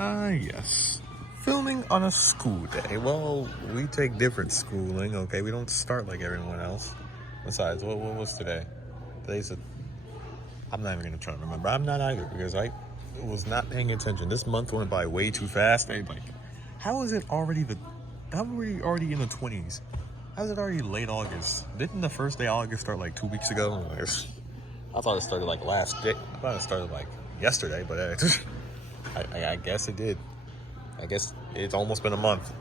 Yes. Filming on a school day. Well, we take different schooling, okay? We don't start like everyone else. Besides, what's today? Today's I'm not even gonna try to remember. I'm not either because I was not paying attention. This month went by way too fast. How is it already how are we already in the 20s? How is it already late August? Didn't the first day of August start like 2 weeks ago? I thought it started like last day. I thought it started like yesterday, but I guess it did. I guess it's almost been a month.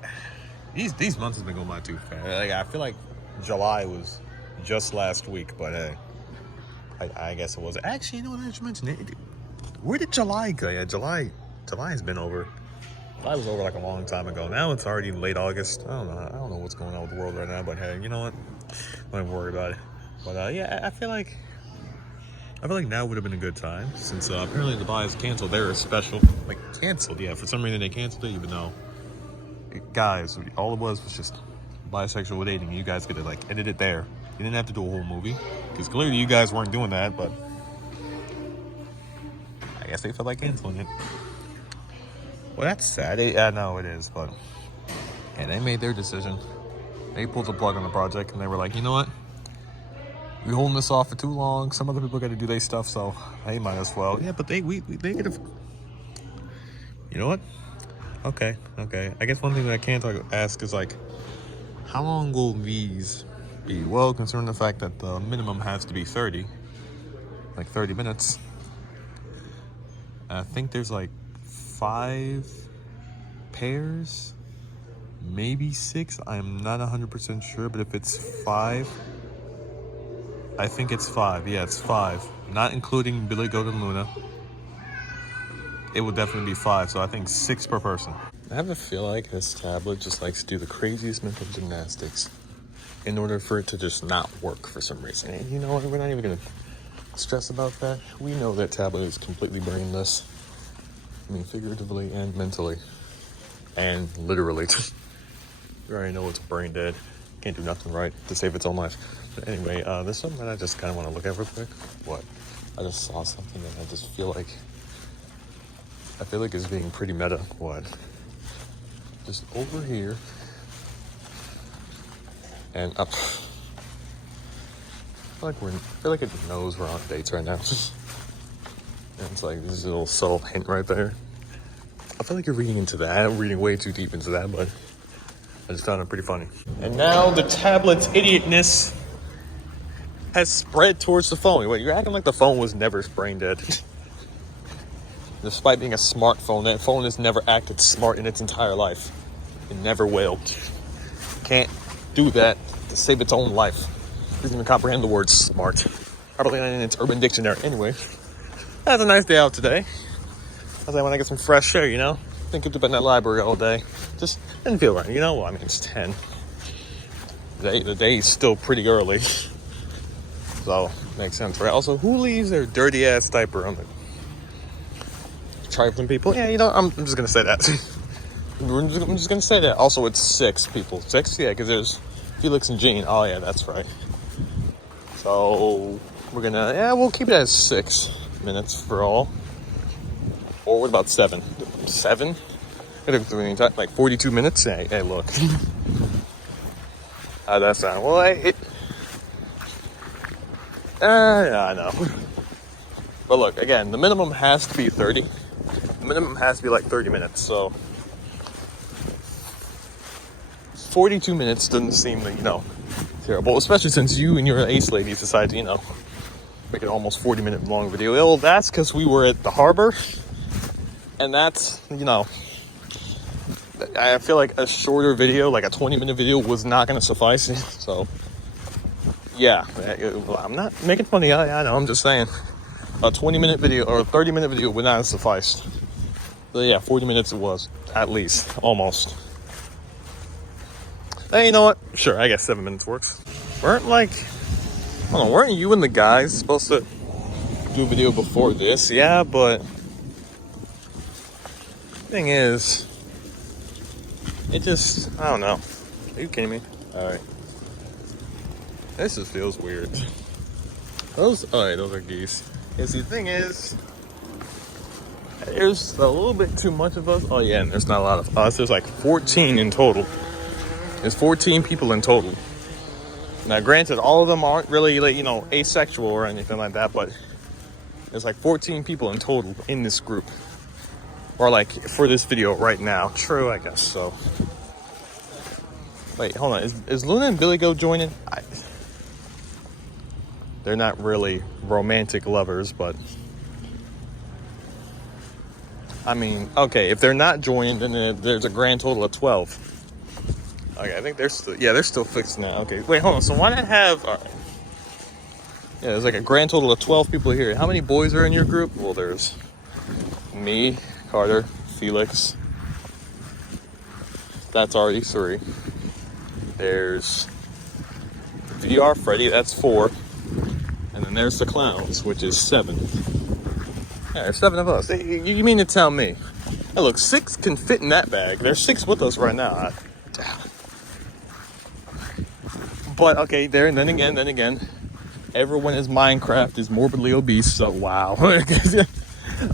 These months have been going by too fast. I feel like July was just last week, but hey, I guess it was. Actually, you know what? I should mention it. Where did July go? Yeah, July has been over. July was over like a long time ago. Now it's already late August. I don't know what's going on with the world right now, but hey, you know what? Don't even worry about it. But yeah, I feel like now would have been a good time since apparently the buy is canceled. They're special, canceled. Yeah, for some reason they canceled it, even though, guys, all it was just bisexual dating. You guys could have ended it there. You didn't have to do a whole movie because clearly you guys weren't doing that. But I guess they felt like canceling it. Well, that's sad. I know it is, but yeah, they made their decision. They pulled the plug on the project and they were like, you know what? We're holding this off for too long. Some other people got to do their stuff, so they might as well. Yeah, but they could have. You know what? Okay. I guess one thing that I can't ask is how long will these be? Well, considering the fact that the minimum has to be 30 minutes. I think there's 5 pairs, maybe 6. I'm not 100% sure, but if it's 5. I think it's 5. Yeah, it's 5. Not including Billy Goat and Luna. It would definitely be 5, so I think 6 per person. I have a feel like this tablet just likes to do the craziest mental gymnastics in order for it to just not work for some reason. And you know what? We're not even going to stress about that. We know that tablet is completely brainless. I mean, figuratively and mentally. And literally. We already know it's brain dead. Can't do nothing right to save its own life. But anyway, there's something that I just kind of want to look at real quick. What? I just saw something and I just feel like it's being pretty meta. What? Just over here and up. I feel like it knows we're on dates right now. And it's like this little subtle hint right there. I feel like you're reading into that. I'm reading way too deep into that, but I just found it pretty funny. And now the tablet's idiotness has spread towards the phone. Wait, you're acting like the phone was never brain dead. Despite being a smartphone, that phone has never acted smart in its entire life. It never will. Can't do that to save its own life. Doesn't even comprehend the word smart. Probably not in its urban dictionary. Anyway, that's a nice day out today. I was like, when I get some fresh air, think I've been in that library all day. Just didn't feel right, Well, I mean, it's 10. The day's still pretty early. So, makes sense, right? Also, who leaves their dirty-ass diaper on the trifling people? Yeah, I'm just going to say that. I'm just going to say that. Also, it's 6 people. 6? Yeah, because there's Felix and Jean. Oh, yeah, that's right. So, we'll keep it at 6 minutes for all. Or what about 7? 7? Like 42 minutes? Hey, look. How'd that sound? Well, yeah, I know. But look, again, the minimum has to be 30. The minimum has to be 30 minutes, so 42 minutes doesn't seem, terrible, especially since you and your ace ladies decided to, make an almost 40-minute long video. Well, that's because we were at the harbor, and that's, I feel like a shorter video, like a 20-minute video, was not going to suffice. So, yeah, I'm not making fun of you. I know, I'm just saying. A 20-minute video or a 30-minute video would not have sufficed. So, yeah, 40 minutes it was, at least, almost. Hey, you know what? Sure, I guess 7 minutes works. Weren't you and the guys supposed to do a video before this? Yeah, but thing is, it just, I don't know. Are you kidding me? Alright. This just feels weird. Those are geese. Yeah, see, the thing is, there's a little bit too much of us. Oh yeah, and there's not a lot of us. There's like 14 in total. There's 14 people in total. Now, granted, all of them aren't really, like, you know, asexual or anything like that, but there's like 14 people in total in this group. Or like for this video right now. True, I guess so. Wait, hold on. Is Luna and Billy Goat joining? They're not really romantic lovers, but I mean, okay, if they're not joining, then there's a grand total of 12. Okay, I think they're still fixing that. Okay, wait, hold on. So why not have? All right. Yeah, there's like a grand total of 12 people here. How many boys are in your group? Well, there's me, Carter, Felix. That's already 3. There's VR Freddy. That's 4. And then there's the clowns, which is 7. Yeah, there's 7 of us. You mean to tell me? Hey, look, 6 can fit in that bag. There's 6 with us right now. But okay, then again, everyone is Minecraft is morbidly obese, so wow.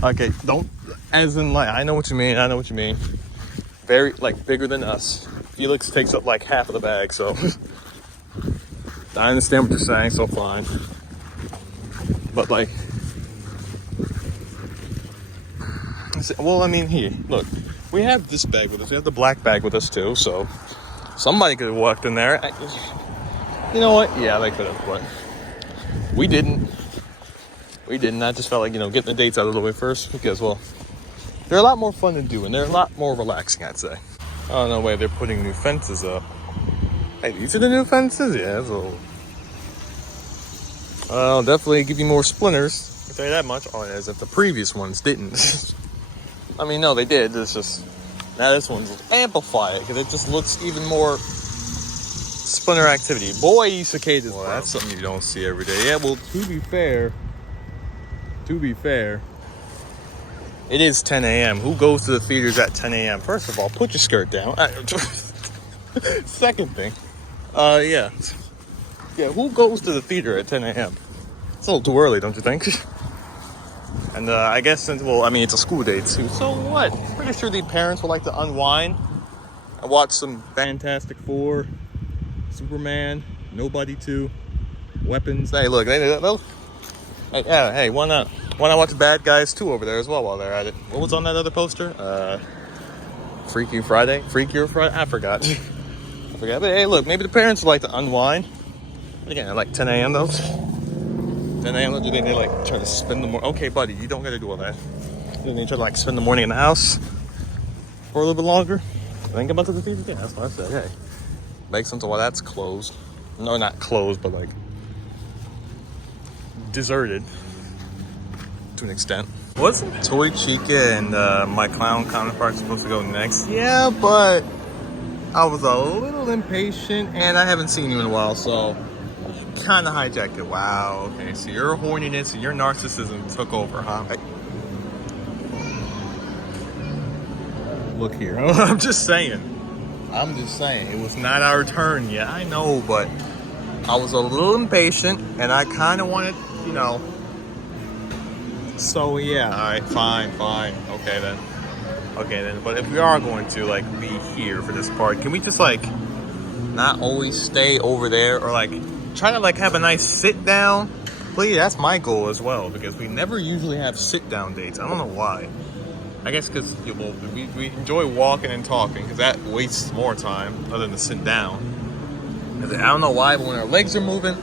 Okay, don't, as in, like, I know what you mean. Very, like, bigger than us. Felix takes up like half of the bag, so I understand what you're saying, so fine. But like, well, I mean, here, look, we have this bag with us. We have the black bag with us too, so somebody could have walked in there. You know what? Yeah, they could have, but we didn't. I just felt like, you know, getting the dates out of the way first because, well, they're a lot more fun to do and they're a lot more relaxing, I'd say. Oh, no way, they're putting new fences up. Hey, these are the new fences? Yeah, that's a little... I'll definitely give you more splinters. I'll tell you that much. Oh, as if the previous ones didn't. I mean, no, they did. It's just... Now this one's amplify it because it just looks even more... Splinter activity. Boy, cicadas. Well, that's something you don't see every day. Yeah, well, to be fair, it is 10 a.m. Who goes to the theaters at 10 a.m.? First of all, put your skirt down. Second thing, yeah, who goes to the theater at 10 a.m.? It's a little too early, don't you think? And I guess since, well, I mean, it's a school day too. So what? Pretty sure the parents would like to unwind and watch some Fantastic Four, Superman, Nobody 2, Weapons. Hey, look, hey, why not watch Bad Guys 2 over there as well while they're at it? What was on that other poster? Freakier Friday? I forgot. But hey, look, maybe the parents would like to unwind. Again, at like 10 a.m. though. 10 a.m. Do they like try to spend the morning? Okay, buddy, you don't got to do all that. Do they try to like spend the morning in the house for a little bit longer? Think about the theater. Yeah, that's what I said. Hey, makes sense why that's closed. No, not closed, but like deserted to an extent. Wasn't Toy Chica and my clown counterpart supposed to go next? Yeah, but I was a little impatient and I haven't seen you in a while, so kind of hijacked it. Wow, okay, so your horniness and your narcissism took over, huh? Look here, I'm just saying, it was not our turn yet, I know, but I was a little impatient and I kind of wanted, you know, so yeah, all right, fine, okay then, but if we are going to like be here for this part, can we just like not always stay over there or like try to like have a nice sit down? Please, that's my goal as well, because we never usually have sit down dates. I don't know why. I guess because we enjoy walking and talking because that wastes more time other than to sit down. I don't know why, but when our legs are moving,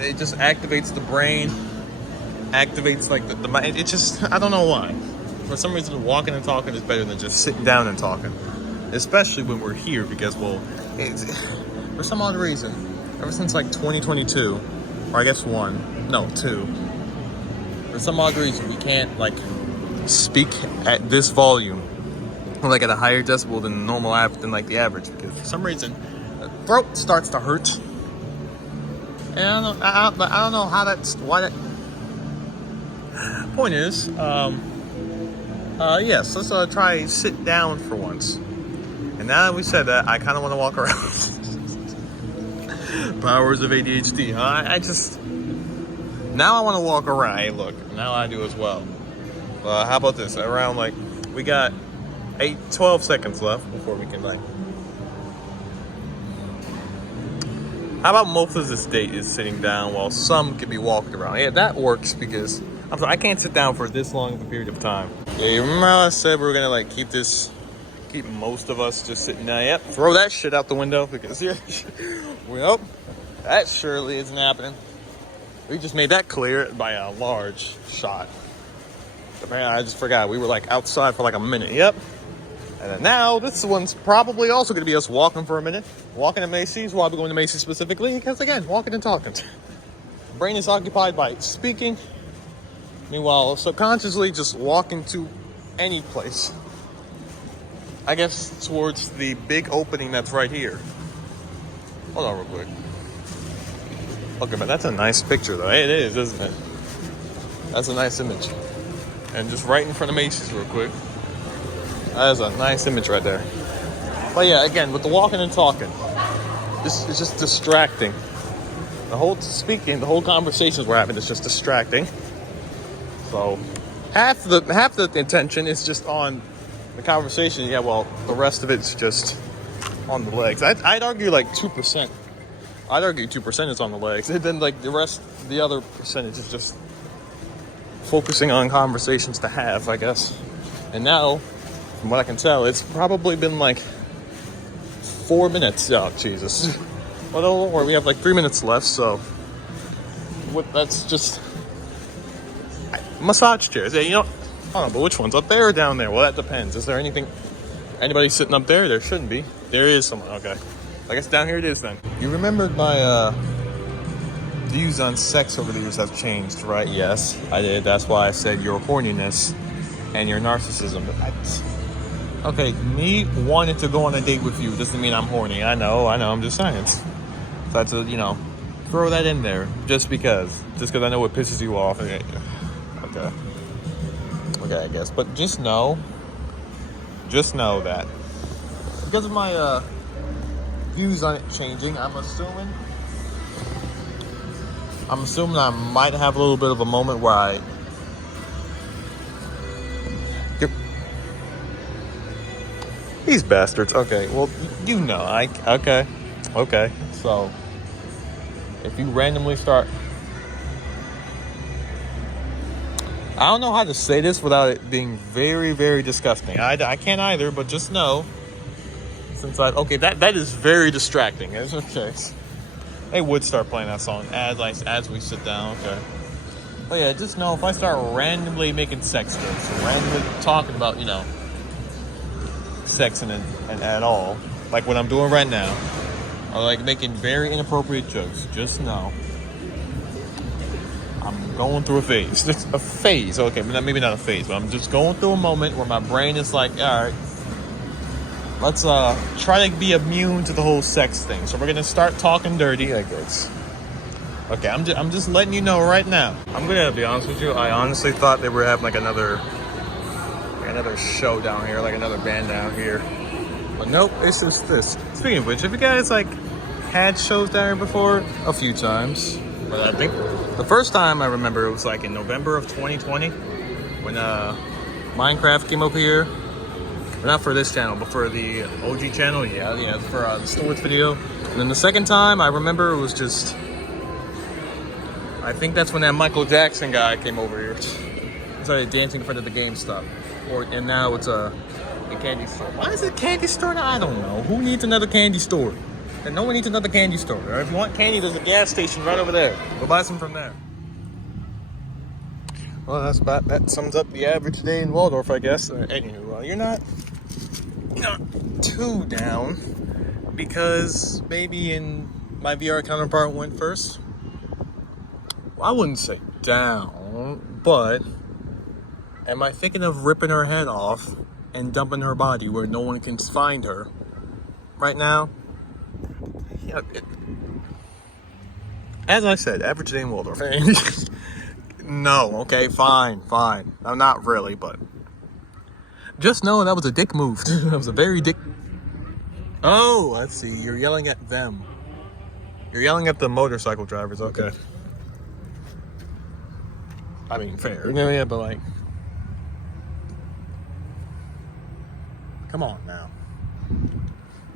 it just activates the brain, activates like the mind. It just, I don't know why. For some reason, walking and talking is better than just sitting down and talking, especially when we're here because, well, for some odd reason, ever since like 2022, or I guess 2, for some odd reason, we can't like speak at this volume, or like at a higher decibel than normal than like the average, because for some reason, the throat starts to hurt. And I don't know why that. Point is, yes, let's try sit down for once. And now that we said that, I kind of want to walk around. Powers of ADHD, huh? Now I want to walk around. Hey, look, now I do as well. How about this? Around like, we got 12 seconds left before we can like. How about most of this date is sitting down while some can be walking around? Yeah, that works because I can't sit down for this long of a period of time. Yeah, you remember how I said we were gonna like keep most of us just sitting down? Yep, throw that shit out the window because well, that surely isn't happening. We just made that clear by a large shot. Apparently, I just forgot we were like outside for like a minute. Yep. And then now, this one's probably also going to be us walking for a minute. Walking to Macy's. Why are we going to Macy's specifically? Because, again, walking and talking. Brain is occupied by speaking. Meanwhile, subconsciously just walking to any place. I guess towards the big opening that's right here. Hold on real quick. Okay, man, that's a nice picture, though. It is, isn't it? That's a nice image. And just right in front of Macy's real quick. That is a nice image right there. But yeah, again, with the walking and talking, it's just distracting. The whole conversations we're having is just distracting. So half the attention is just on the conversation. Yeah, well, the rest of it's just on the legs. I'd argue like 2%. I'd argue 2% is on the legs. And then like the other percentage is just focusing on conversations to have, I guess. And now, from what I can tell, it's probably been like 4 minutes. Oh, Jesus. Well, don't worry, we have like 3 minutes left, so that's just massage chairs. Yeah, I don't know, but which one's up there or down there? Well, that depends. Is there anybody sitting up there? There shouldn't be. There is someone. Okay. I guess down here it is then. You remembered my views on sex over the years have changed, right? Yes, I did. That's why I said your horniness and your narcissism. Okay, me wanting to go on a date with you doesn't mean I'm horny. I know, I'm just saying. So I had to, throw that in there just because I know it pisses you off. Okay, I guess. But just know that because of my views on it changing, I'm assuming I might have a little bit of a moment where I these bastards. Okay, well, okay. So, if you randomly start... I don't know how to say this without it being very, very disgusting. I can't either, but just know, okay, that is very distracting. It's okay. They would start playing that song as we sit down, okay. But yeah, just know if I start randomly making sex jokes, or randomly talking about, sex and at all, like what I'm doing right now, or like making very inappropriate jokes, just know I'm going through a phase. Just a phase, okay, maybe not a phase, but I'm just going through a moment where my brain is like, all right, let's try to be immune to the whole sex thing. So we're gonna start talking dirty, I guess. Okay, I'm just letting you know right now. I'm gonna be honest with you. I honestly thought they were having like another show down here, like another band down here. But nope, it's just this. Speaking of which, have you guys like had shows down here before? A few times. But I think the first time I remember it was like in November of 2020 when Minecraft came over here. But not for this channel, but for the OG channel. Yeah, for the storage video. And then the second time I remember it was just, I think that's when that Michael Jackson guy came over here. Started dancing in front of the GameStop. And now it's a candy store. Why is it a candy store now? I don't know. Who needs another candy store? And no one needs another candy store. Right? If you want candy, there's a gas station right over there. Go buy some from there. Well, that sums up the average day in Waldorf, I guess. Anywho, you're not too down because maybe my VR counterpart went first. Well, I wouldn't say down, but am I thinking of ripping her head off and dumping her body where no one can find her right now? Yeah. As I said, average day in Waldorf. No, okay, fine. I'm not really, but just know that was a dick move. That was a very dick. Oh, let's see. You're yelling at them. You're yelling at the motorcycle drivers. Okay. I mean, fair. Yeah, but like, Come on now.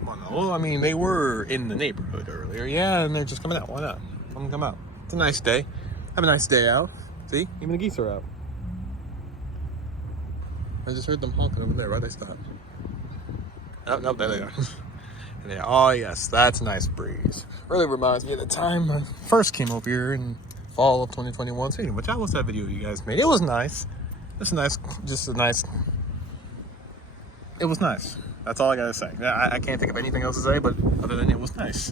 Come on now. Well, I mean, they were in the neighborhood earlier. Yeah, and they're just coming out. Why not? Let them come out. It's a nice day. Have a nice day out. See? Even the geese are out. I just heard them honking over there. Why'd they stop? Oh, there they are. Yeah, oh, yes, that's a nice breeze. Really reminds me of the time I first came over here in fall of 2021. Speaking of which, how was that video you guys made? It was nice. It was nice. That's all I gotta say. I can't think of anything else to say, but other than it was nice.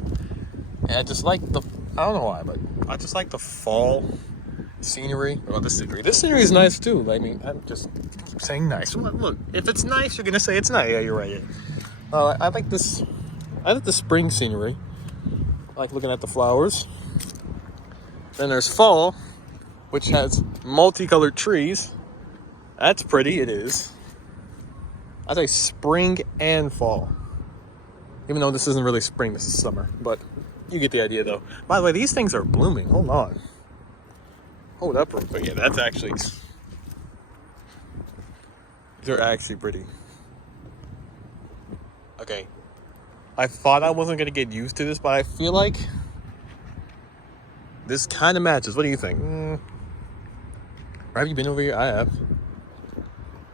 And I just like I don't know why, but I just like the fall scenery. Well, this scenery is nice too. I mean, I'm just saying nice. Look, if it's nice, you're gonna say it's nice. Yeah, you're right. I like this. I like the spring scenery. I like looking at the flowers. Then there's fall, which has multicolored trees. That's pretty, it is. I say spring and fall. Even though this isn't really spring, this is summer. But you get the idea though. By the way, these things are blooming. Hold on. Hold up real quick. Yeah, that's actually... They're actually pretty. Okay. I thought I wasn't going to get used to this, but I feel like this kind of matches. What do you think? Have you been over here? I have.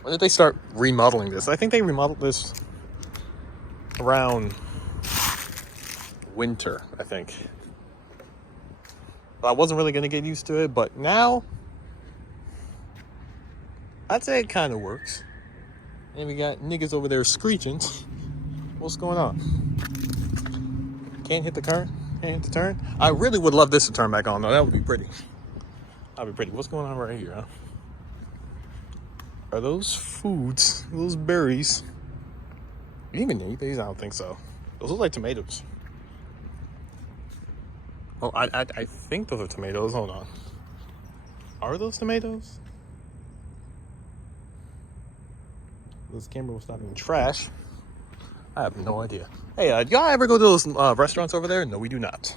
When did they start remodeling this? I think they remodeled this around winter, I think. I wasn't really going to get used to it, but now I'd say it kind of works. And we got niggas over there screeching. What's going on? Can't hit the turn? Can't hit the turn? I really would love this to turn back on, though. That would be pretty. That'd be pretty. What's going on right here, huh? Are those foods? Those berries? You even eat these? I don't think so. Those look like tomatoes. Oh, I think those are tomatoes. Hold on. Are those tomatoes? This camera will stop being trash. I have no idea. Hey, do y'all ever go to those restaurants over there? No, we do not.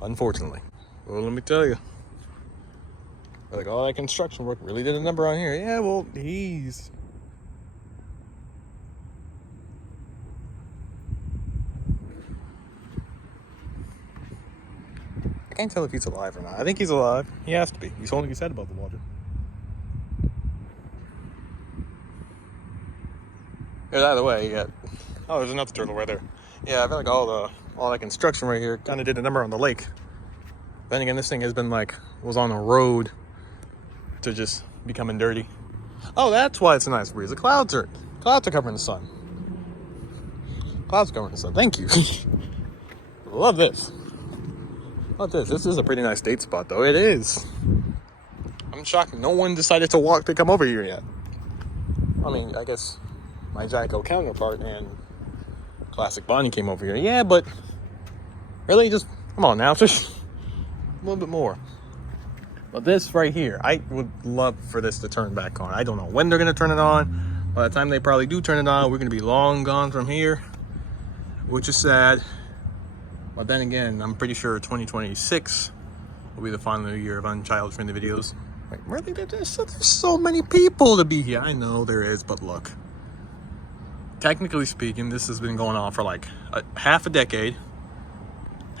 Unfortunately. Well, let me tell you. Like, all that construction work really did a number on here. Yeah, well, he's... I can't tell if he's alive or not. I think he's alive. He has to be. He's holding his head above the water. Yeah, either way, yeah. Oh, there's another turtle right there. Yeah, I feel like all that construction right here kind of did a number on the lake. Then again, this thing has been was on a road to just becoming dirty. Oh, that's why it's a nice breeze. The clouds are covering the sun. Clouds are covering the sun. Thank you. Love this. Love this. This is a pretty nice date spot, though. It is. I'm shocked no one decided to come over here yet. I mean, I guess my Jacko counterpart and Classic Bonnie came over here. Yeah, but really, just come on now, just a little bit more. But this right here, I would love for this to turn back on. I don't know when they're gonna turn it on. By the time they probably do turn it on, we're gonna be long gone from here, which is sad. But then again, I'm pretty sure 2026 will be the final year of unchild-friendly videos. Like, really, there's so many people to be here. I know there is, but look. Technically speaking, this has been going on for like half a decade.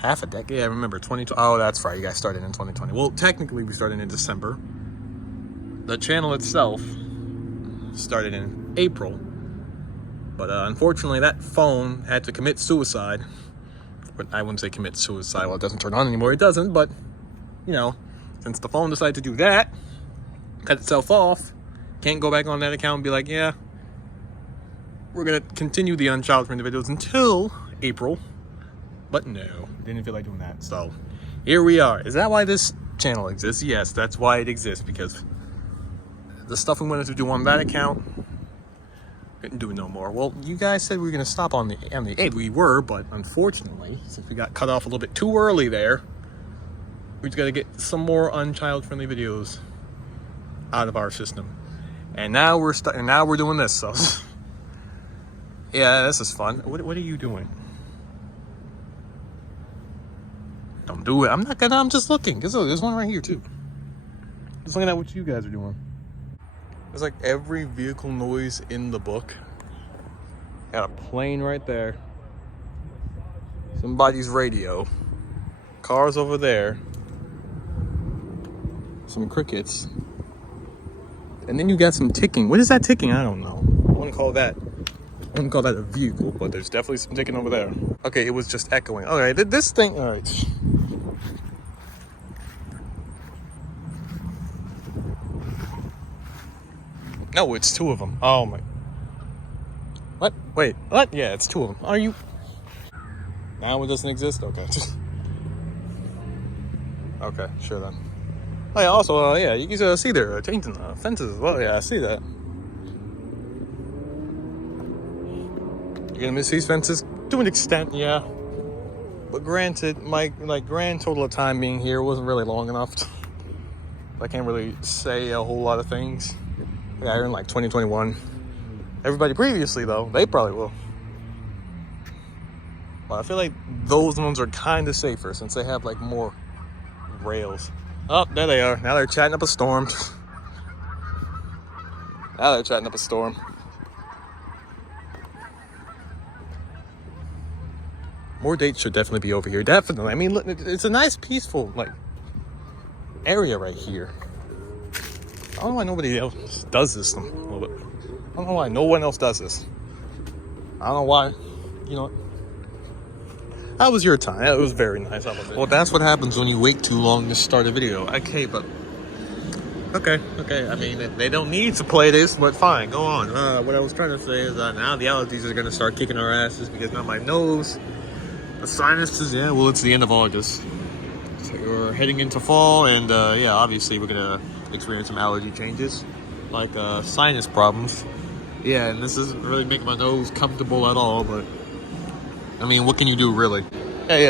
Half a decade? I remember 2020. Oh, that's right. You guys started in 2020. Well, technically, we started in December. The channel itself started in April. But unfortunately, that phone had to commit suicide. But I wouldn't say commit suicide. Well, it doesn't turn on anymore. It doesn't. But, you know, since the phone decided to do that, cut itself off, can't go back on that account and be like, yeah, we're going to continue the unchild-friendly videos until April. But no, didn't feel like doing that. So here we are. Is that why this channel exists? Yes, that's why it exists. Because the stuff we wanted to do on that account, couldn't do it no more. Well, you guys said we were going to stop on the 8th. We were, but unfortunately, since we got cut off a little bit too early there, we just got to get some more unchild-friendly videos out of our system. And now we're doing this. So yeah, this is fun. What are you doing? Don't do it. I'm not gonna. I'm just looking. There's one right here too. Just looking at what you guys are doing. There's like every vehicle noise in the book. Got a plane right there. Somebody's radio. Cars over there. Some crickets. And then you got some ticking. What is that ticking? I don't know. I wouldn't call that a vehicle, but there's definitely some ticking over there. Okay, it was just echoing. Okay, this thing, all right. No, it's two of them. Oh my. What? Wait, what? Yeah, it's two of them. Are you? Now it doesn't exist? Okay. Okay, sure then. Oh yeah, also, yeah, you can see they're changing fences as well. Yeah, I see that. You're gonna miss these fences? To an extent, yeah. But granted, my grand total of time being here wasn't really long enough. I can't really say a whole lot of things. I got here in like 2021. Everybody previously, though, they probably will. But I feel like those ones are kind of safer since they have like more rails. Oh, there they are. Now they're chatting up a storm. More dates should definitely be over here. Definitely. I mean, look, it's a nice, peaceful, like, area right here. I don't know why nobody else does this. I don't know why no one else does this. I don't know why. You know what? How was your time? It was very nice. Well, that's what happens when you wait too long to start a video. Okay, but... Okay. I mean, they don't need to play this, but fine. Go on. What I was trying to say is now the allergies are going to start kicking our asses because now my nose... The sinuses, yeah, well, it's the end of August. So we're heading into fall, and yeah, obviously we're going to experience some allergy changes, like sinus problems. Yeah, and this isn't really making my nose comfortable at all, but I mean, what can you do, really? Hey,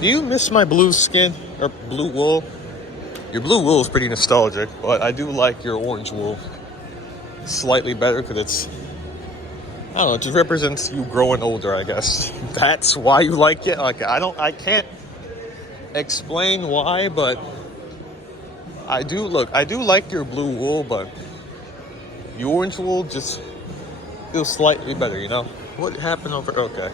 do you miss my blue skin, or blue wool? Your blue wool is pretty nostalgic, but I do like your orange wool slightly better because it's, I don't know, it just represents you growing older, I guess. That's why you like it. Like, I can't explain why, but I do like your blue wool, but your orange wool just feels slightly better, you know? What happened over, okay.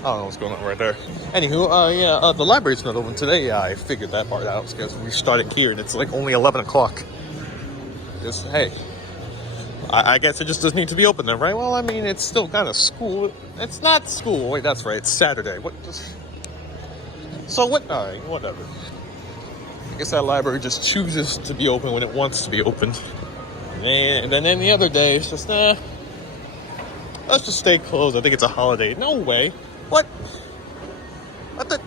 I don't know what's going on right there. Anywho, yeah, the library's not open today. Yeah, I figured that part out because we started here and it's like only 11 o'clock. Just, hey. I guess it just doesn't need to be open then, right? Well, I mean, it's still kind of school. It's not school. Wait, that's right. It's Saturday. What? So what? All right, whatever. I guess that library just chooses to be open when it wants to be opened. And then any other day, it's just, let's just stay closed. I think it's a holiday. No way. What? What the?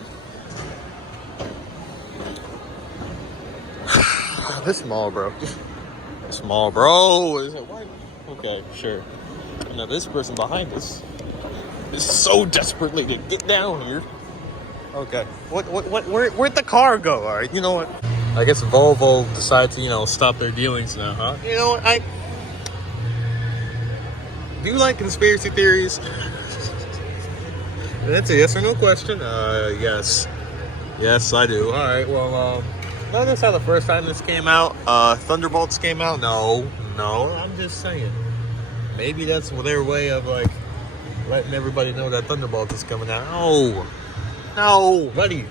This mall, bro. Small, bro. Is it white? Okay, sure. Now this person behind us is so desperately to get down here. Okay. Where'd the car go? All right. You know what? I guess Volvo decided to, stop their dealings now, huh? You know what? Do you like conspiracy theories? That's a yes or no question. Yes. Yes, I do. All right. Well, notice how the first time this came out, Thunderbolts came out? No, I'm just saying. Maybe that's their way of, like, letting everybody know that Thunderbolts is coming out. No, buddy.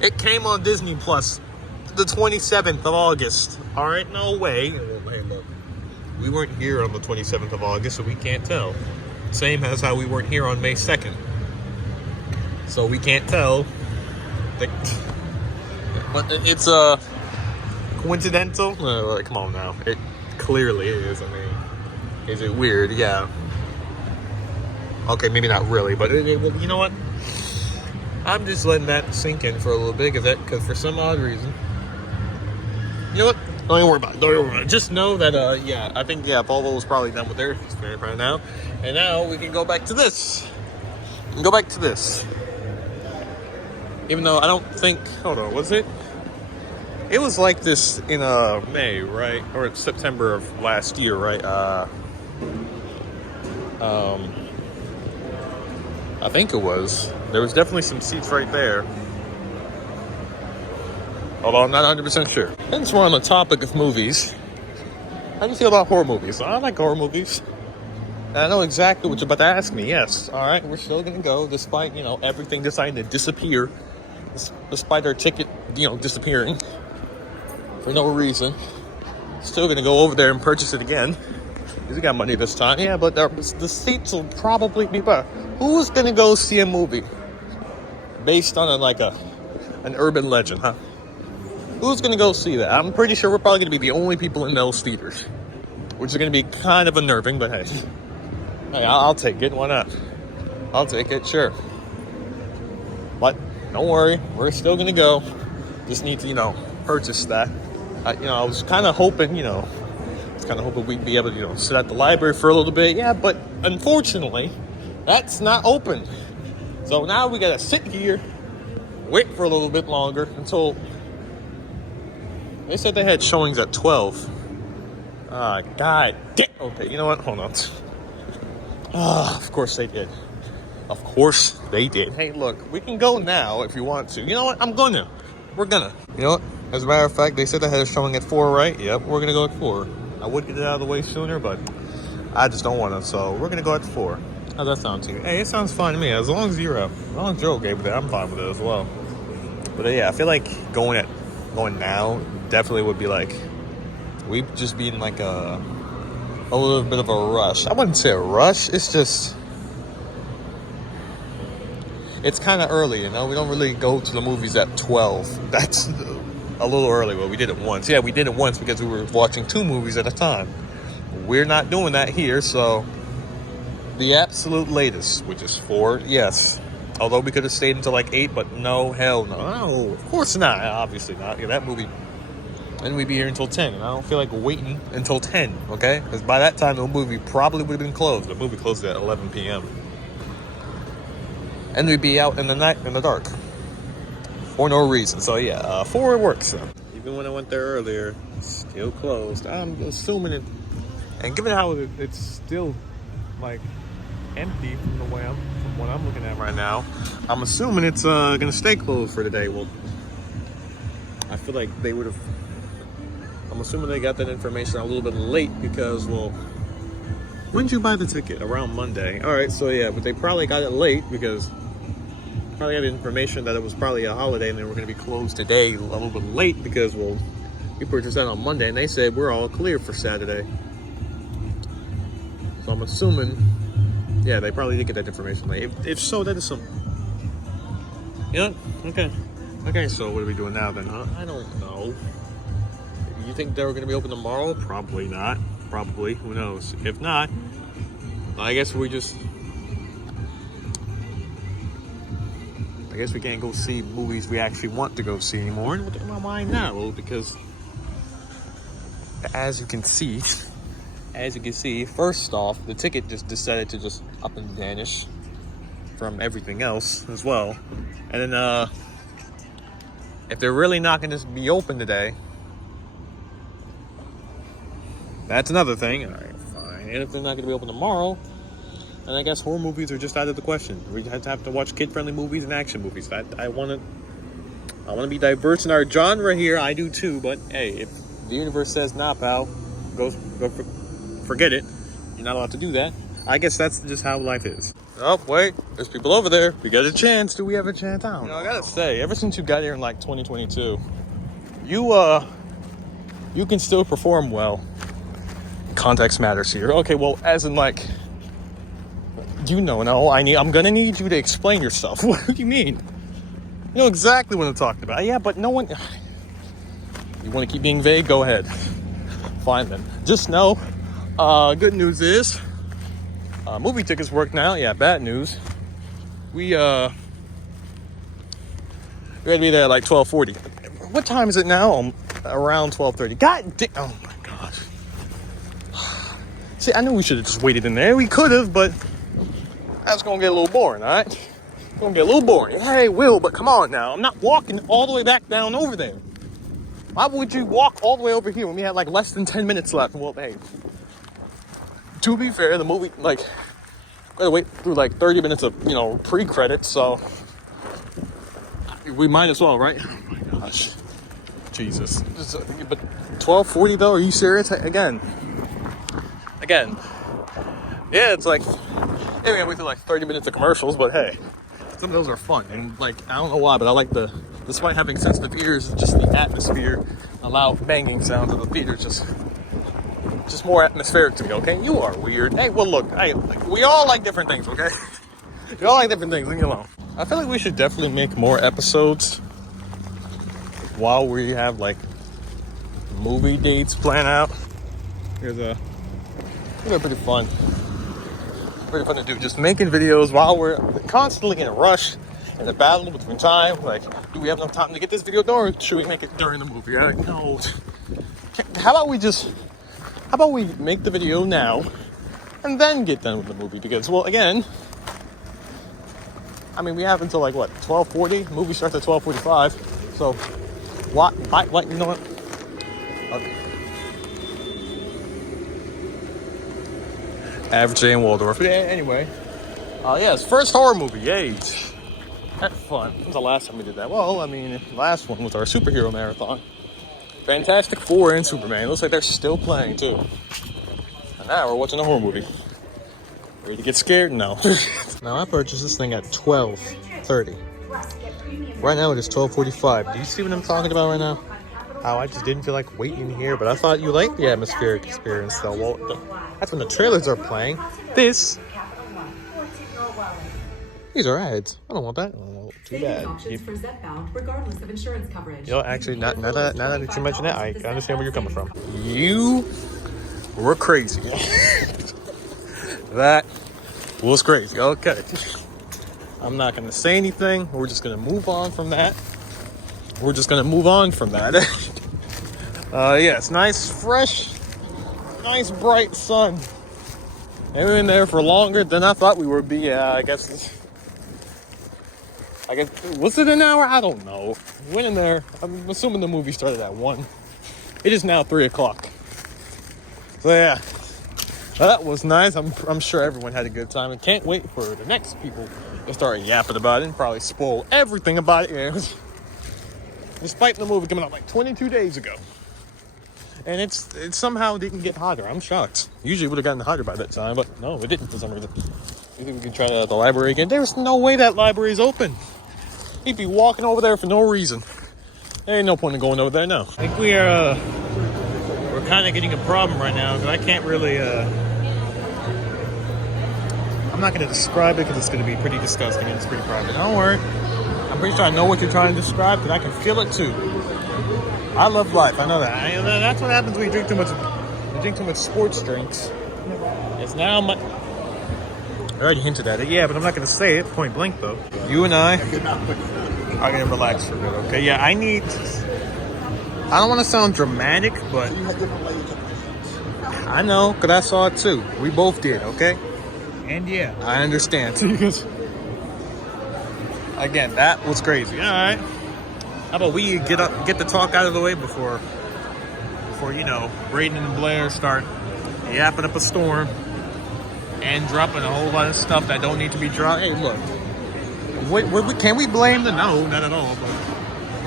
It came on Disney Plus the 27th of August. All right, no way. Hey, look, we weren't here on the 27th of August, so we can't tell. Same as how we weren't here on May 2nd. So we can't tell. But it's coincidental? Come on now. It clearly is. I mean, is it weird? Yeah. Okay, maybe not really, but you know what? I'm just letting that sink in for a little bit because for some odd reason. You know what? Don't even worry about it. Just know that, I think, Volvo was probably done with their experiment right now. And now we can go back to this. Even though I don't think, hold on, was it? It was like this in May, right? Or September of last year, right? I think it was. There was definitely some seats right there. Although I'm not 100% sure. And since we're on the topic of movies, how do you feel about horror movies? I like horror movies. And I know exactly what you're about to ask me. Yes, all right, we're still gonna go, despite everything deciding to disappear, despite our ticket disappearing for no reason. Still gonna go over there and purchase it again. Because we got money this time. Yeah, but the seats will probably be better. Who's gonna go see a movie based on an urban legend, huh? Who's gonna go see that? I'm pretty sure we're probably gonna be the only people in those theaters, which is gonna be kind of unnerving. But hey, I'll take it. Why not? I'll take it, sure. But don't worry, we're still gonna go. Just need to purchase that. I was kind of hoping we'd be able to sit at the library for a little bit. Yeah, but unfortunately, that's not open. So now we gotta sit here, wait for a little bit longer until they said they had showings at 12. God damn. Okay, you know what? Hold on. Of course they did. Of course they did. Hey, look, we can go now if you want to. You know what? We're gonna. You know what? As a matter of fact, they said they had a showing at 4, right? Yep, we're gonna go at 4. I would get it out of the way sooner, but I just don't want to. So we're gonna go at 4. How's that sound to you? Hey, it sounds fine to me. As long as you're okay with it, I'm fine with it as well. But yeah, I feel like going now definitely would be we'd just be in a little bit of a rush. I wouldn't say a rush. It's just it's kind of early, We don't really go to the movies at 12. That's a little early. Well, we did it once. Yeah, we did it once because we were watching 2 movies at a time. We're not doing that here, so the absolute latest, which is 4, yes. Although we could have stayed until 8, but no, hell no. No, of course not. Obviously not. Yeah, that movie. And we'd be here until 10, and I don't feel like waiting until 10, okay? Because by that time, the movie probably would have been closed. The movie closed at 11 p.m. And we'd be out in the night, in the dark. For no reason. So yeah, 4 works. Even when I went there earlier, it's still closed. I'm assuming it, and given how it's still empty from what I'm looking at right now, I'm assuming it's gonna stay closed for today. Well, I feel like they would have. I'm assuming they got that information a little bit late because, well, when did you buy the ticket? Around Monday. All right, so yeah, but they probably got it late because probably had information that it was probably a holiday and they were going to be closed today a little bit late because, well, we purchased that on Monday and they said we're all clear for Saturday. So I'm assuming, yeah, they probably did get that information late. If so, that is some. Yeah, okay. Okay, so what are we doing now then, huh? I don't know. You think they were going to be open tomorrow? Probably not. Probably. Who knows? If not, I guess we can't go see movies we actually want to go see anymore. And why not? Well, because as you can see, first off, the ticket just decided to just up and vanish from everything else as well. And then if they're really not going to be open today, that's another thing. All right, fine. And if they're not going to be open tomorrow, then I guess horror movies are just out of the question. We have to watch kid-friendly movies and action movies. I want to be diverse in our genre here. I do too. But hey, if the universe says nah, pal, forget it. You're not allowed to do that. I guess that's just how life is. Oh wait, there's people over there. We got a chance. Do we have a chance? I don't know. I gotta say, ever since you got here in 2022, you can still perform well. Context matters here. Okay, well, as in I'm gonna need you to explain yourself. What do you mean? You know exactly what I'm talking about. Yeah, but no one. You want to keep being vague? Go ahead. Fine then. Just know, good news is, movie tickets work now. Yeah, bad news. We gotta be there at 12:40. What time is it now? Around 12:30. God damn! Oh my gosh. See, I knew we should have just waited in there. We could have, but that's gonna get a little boring, all right? It's gonna get a little boring. Hey, Will, but come on now. I'm not walking all the way back down over there. Why would you walk all the way over here when we had less than 10 minutes left? Well, hey, to be fair, the movie, gotta wait through 30 minutes of, pre-credits, so we might as well, right? Oh my gosh. Jesus. But 12:40 though, are you serious? Again, Yeah, it's like, yeah, we went through like 30 minutes of commercials, but hey, some of those are fun. And like, I don't know why, but I like despite having sensitive ears, just the atmosphere, the loud banging sounds of the theater, just more atmospheric to me, okay? You are weird. Hey, well, look, we all like different things, okay? We all like different things, leave me alone. I feel like we should definitely make more episodes while we have like movie dates planned out. They're pretty fun. Pretty fun to do. Just making videos while we're constantly in a rush, in a battle between time. Like, do we have enough time to get this video done, or should we make it during the movie? Like, no. How about we make the video now and then get done with the movie? Because, well, again, I mean, we have until like what, 12:40? The movie starts at 12:45. So, what? You know what? Okay. Average day in Waldorf. Yeah, anyway. Yes, first horror movie. Yay. That's fun. When was the last time we did that? Well, I mean, the last one was our superhero marathon. Fantastic Four and Superman. It looks like they're still playing, too. And now we're watching a horror movie. Ready to get scared? No. Now, I purchased this thing at 12:30. Right now, it is 12:45. Do you see what I'm talking about right now? How I just didn't feel like waiting here, but I thought you liked the atmospheric experience. So, well, that's when the trailers are playing. These are ads. I don't want that. Oh, too bad. You know, actually, now that you mention that, I understand where you're coming from. You were crazy. That was crazy. Okay. I'm not going to say anything. We're just going to move on from that. Yeah, it's nice, fresh, nice, bright sun. And we were in there for longer than I thought we would be. I guess, was it an hour? I don't know. We went in there. I'm assuming the movie started at 1. It is now 3 o'clock. So yeah, that was nice. I'm sure everyone had a good time. And can't wait for the next people to start yapping about it and probably spoil everything about it. Yeah. Despite the movie coming out like 22 days ago. And it somehow didn't get hotter. I'm shocked. Usually it would have gotten hotter by that time, but no, it didn't for some reason. You think we can try it at the library again? There's no way that library is open. He'd be walking over there for no reason. There ain't no point in going over there now. I think we're kind of getting a problem right now, because I can't really, I'm not going to describe it because it's going to be pretty disgusting and it's pretty private. Don't worry. I'm pretty sure I know what you're trying to describe, because I can feel it too. I love life. I know that. That's what happens when you drink too much. You drink too much sports drinks. It's now I already hinted at it. Yeah, but I'm not going to say it point blank though. You and I are going to relax for a bit. Okay? Yeah, I don't want to sound dramatic, but I know, because I saw it too. We both did. Okay? And yeah, I understand. Again, that was crazy. All right. How about we get the talk out of the way before Braden and Blair start yapping up a storm and dropping a whole lot of stuff that don't need to be dropped. Hey, look, can we blame them? No, not at all. But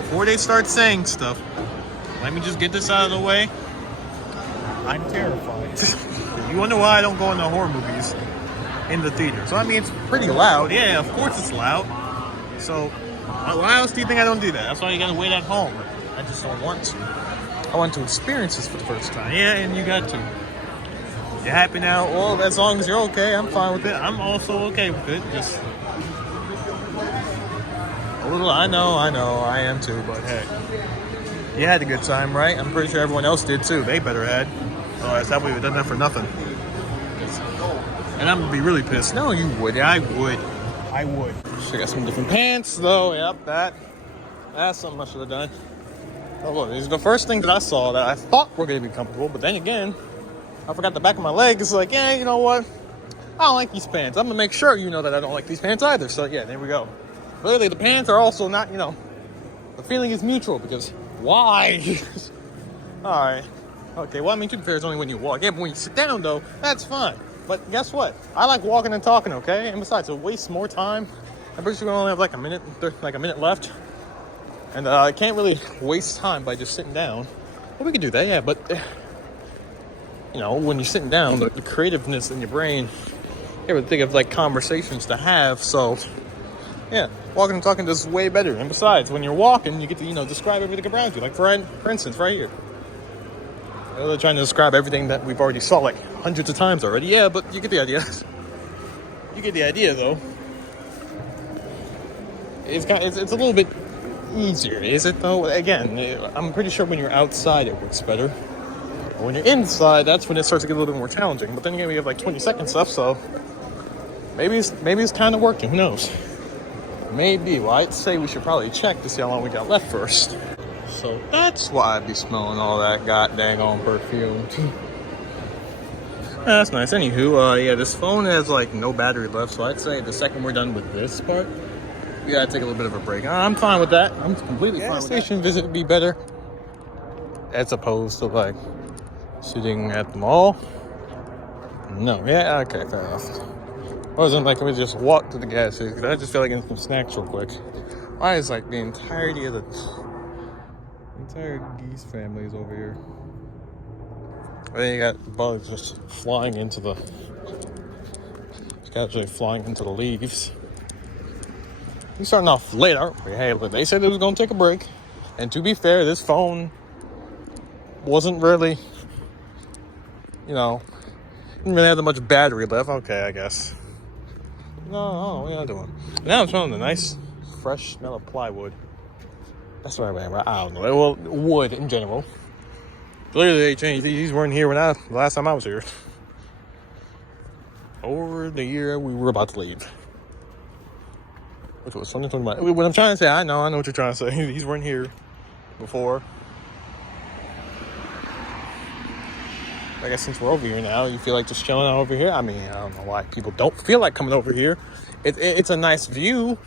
before they start saying stuff, let me just get this out of the way. I'm terrified. You wonder why I don't go into horror movies in the theater? So I mean, it's pretty loud. Yeah, of course it's loud. So. Why else do you think I don't do that? That's why you gotta wait at home. I just don't want to. I want to experience this for the first time. Yeah, and you got to. You're happy now? Well, as long as you're okay, I'm fine with it. I'm also okay with it. Just a little. I know, I am too. But hey, you had a good time, right? I'm pretty sure everyone else did too. They better had. Otherwise, that would have done that for nothing. And I'm gonna be really pissed. No, you would. I would. Should got some different pants though. Yep, that's something I should have done. Oh look, these are the first things that I saw that I thought were gonna be comfortable, but then again, I forgot the back of my leg. It's like, yeah, you know what? I don't like these pants. I'm gonna make sure you know that I don't like these pants either. So yeah, there we go. Clearly the pants are also not, the feeling is mutual, because why? Alright. Okay, well I mean, to be fair, it's only when you walk. Yeah, but when you sit down though, that's fine. But guess what? I like walking and talking, okay? And besides, it wastes more time. I'm pretty sure we only have like a minute left. And I can't really waste time by just sitting down. Well, we can do that, yeah. But, when you're sitting down, the creativeness in your brain able to think of like conversations to have. So yeah, walking and talking is way better. And besides, when you're walking, you get to, you know, describe everything around you. Like for instance, right here, they're trying to describe everything that we've already saw like hundreds of times already. Yeah, but you get the idea. You get the idea, though. It's a little bit easier, is it though? Again, I'm pretty sure when you're outside it works better. But when you're inside, that's when it starts to get a little bit more challenging. But then again, we have like 20-second stuff, so maybe it's kind of working. Who knows? Maybe. Well, I'd say we should probably check to see how long we got left first. So that's why I'd be smelling all that god dang on perfume. That's nice. Anywho, yeah, this phone has like no battery left, so I'd say the second we're done with this part, we gotta take a little bit of a break. I'm fine with that. I'm completely fine with that. Station visit would be better as opposed to like sitting at the mall. No, yeah, okay, fair enough. I wasn't like, we just walk to the gas station because I just feel like getting some snacks real quick. Why is like the entirety of the entire geese family is over here? Then you got bugs just flying into the, casually flying into the leaves. We're starting off late, aren't we? Hey, look, they said it was going to take a break. And to be fair, this phone wasn't really, you know, didn't really have that much battery left. Okay, I guess. No, what are you doing? Now I'm smelling the nice, fresh smell of plywood. That's what I don't know. Well, wood in general. Clearly they changed. These weren't here the last time I was here. Over the year we were about to leave. Which was something about. What I'm trying to say, I know what you're trying to say. These weren't here before. I guess since we're over here now, you feel like just chilling out over here. I mean, I don't know why people don't feel like coming over here. It's a nice view.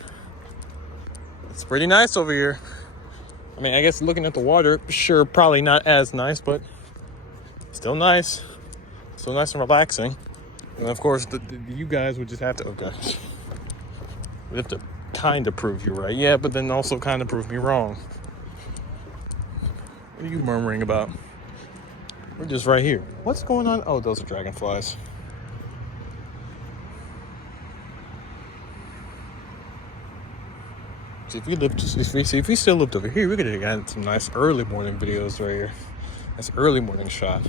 It's pretty nice over here. I mean, I guess looking at the water, sure, probably not as nice, but still nice. Still nice and relaxing. And of course, you guys would just have to, okay. We have to kind of prove you right. Yeah, but then also kind of prove me wrong. What are you murmuring about? We're just right here. What's going on? Oh, those are dragonflies. If we still lived over here, we could have gotten some nice early morning videos right here. That's early morning shot.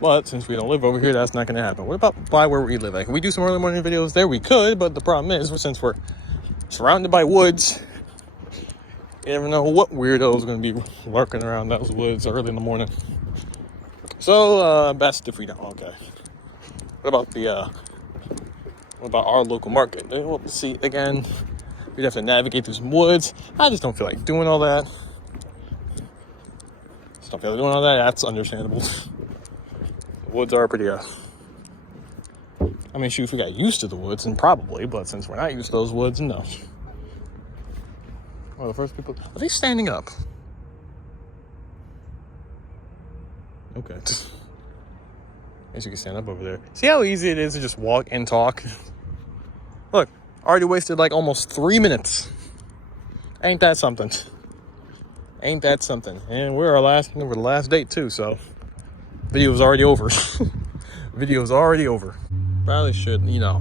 But since we don't live over here, that's not going to happen. What about by where we live? Like, can we do some early morning videos there? We could, but the problem is, since we're surrounded by woods, you never know what weirdo is going to be lurking around those woods early in the morning. So, best if we don't. Okay. What about our local market? Well, see, again, we'd have to navigate through some woods. I just don't feel like doing all that. That's understandable. The woods are pretty, I mean, shoot, if we got used to the woods, and probably, but since we're not used to those woods, no. Well, the first people, are they standing up? Okay. I guess you can stand up over there. See how easy it is to just walk and talk? Look, already wasted like almost 3 minutes. Ain't that something? Ain't that something? And we're the last date too, so video's already over. Video's already over. Probably should, you know,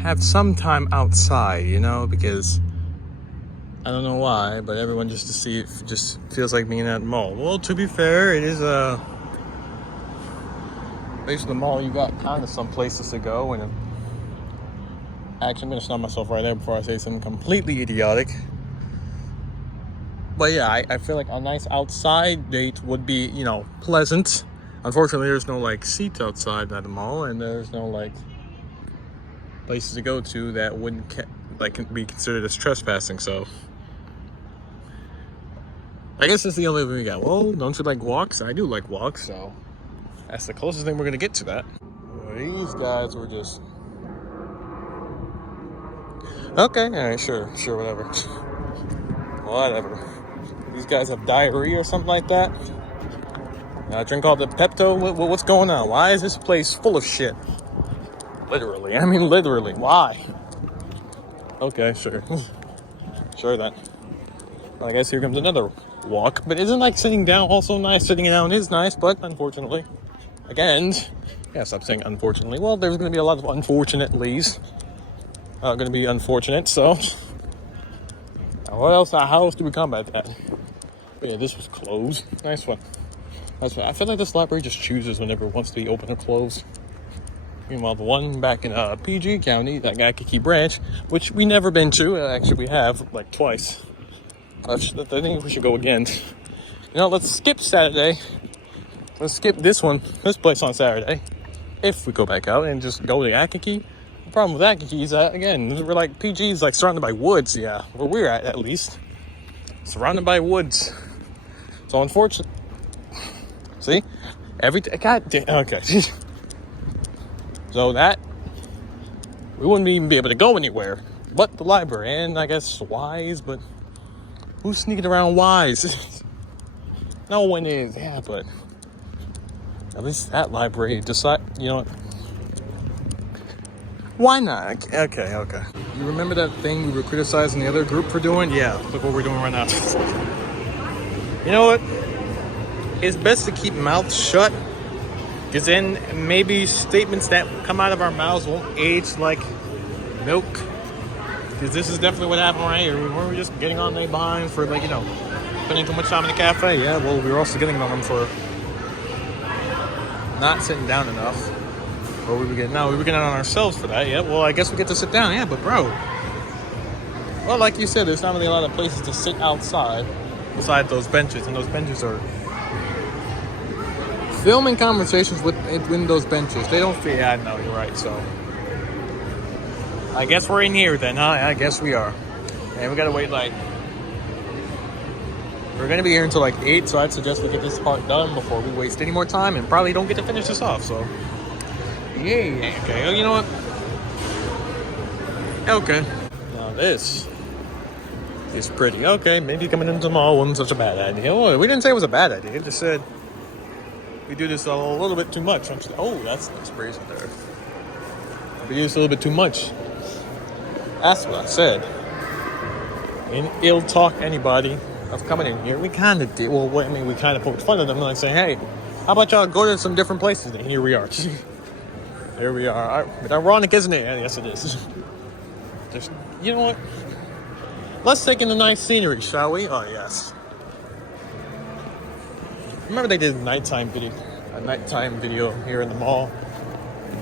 have some time outside, you know, because I don't know why, but everyone just to see it just feels like being at the mall. Well, to be fair, it is based on the mall, you got kind of some places to go, and actually, I'm gonna stop myself right there before I say something completely idiotic. But yeah, I feel like a nice outside date would be, you know, pleasant. Unfortunately, there's no like seats outside at the mall, and there's no like places to go to that wouldn't be considered as trespassing. So I guess that's the only thing we got. Well, don't you like walks? I do like walks, so that's the closest thing we're gonna get to that. Well, these guys were just okay. All right, sure, whatever. Whatever. These guys have diarrhea or something like that. Drink all the Pepto. What's going on? Why is this place full of shit? Literally. I mean, literally. Why? Okay, sure. Sure then. I guess here comes another walk. But isn't like sitting down also nice? Sitting down is nice, but unfortunately, again, Yeah, stop saying unfortunately. Well, there's going to be a lot of unfortunately. Going to be unfortunate, so... What else? How else do we combat that? But yeah, this was closed. Nice one. That's what I feel like this library just chooses whenever it wants to be open or closed. Meanwhile, the one back in PG County, that Kankakee branch, which we never been to, actually we have like twice. I think we should go again. Let's skip Saturday. Let's skip this place on Saturday. If we go back out and just go to Kankakee. The problem with Kankakee is that, again, we're like, PG is like surrounded by woods, yeah. Where we're at least. Surrounded by woods. So unfortunately, see? God damn, okay. So that, we wouldn't even be able to go anywhere but the library, and I guess Wise, but who's sneaking around Wise? No one is, yeah, but at least that library decide, why not? Okay. You remember that thing we were criticizing the other group for doing? Yeah, look what we're doing right now. You know what? It's best to keep mouths shut, because then maybe statements that come out of our mouths won't age like milk. Because this is definitely what happened right here. We were just getting on their behind for, spending too much time in the cafe. Yeah, well, we were also getting on them for not sitting down enough. Or we were getting on ourselves for that. Yeah, well, I guess we get to sit down. Yeah, but bro. Well, like you said, there's not really a lot of places to sit outside beside those benches. And those benches are filming conversations within those benches. They don't fit. Yeah, I know, you're right. So I guess we're in here then, huh? I guess we are. And we gotta wait we're gonna be here until 8, so I'd suggest we get this part done before we waste any more time and probably don't get to finish this off, so. Yeah, okay, you know what? Okay. Now this is pretty. Okay, maybe coming in tomorrow wasn't such a bad idea. Well, we didn't say it was a bad idea, we just said we do this a little bit too much. Oh, that's nice breeze in there. We do this a little bit too much. That's what I said. And ill talk anybody of coming in here. We kind of did. Well, we kind of poked fun at them, like saying, hey, how about y'all go to some different places? And here we are. Here we are. Ironic, isn't it? Yes, it is. Just, you know what? Let's take in the nice scenery, shall we? Oh, yes. Remember they did a nighttime video here in the mall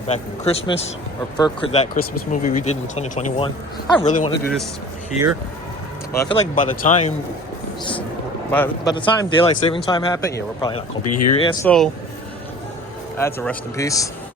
back in Christmas, or for that Christmas movie we did in 2021. I really want to do this here, but I feel like by the time daylight saving time happened, yeah, we're probably not gonna be here. Yeah, so that's a rest in peace.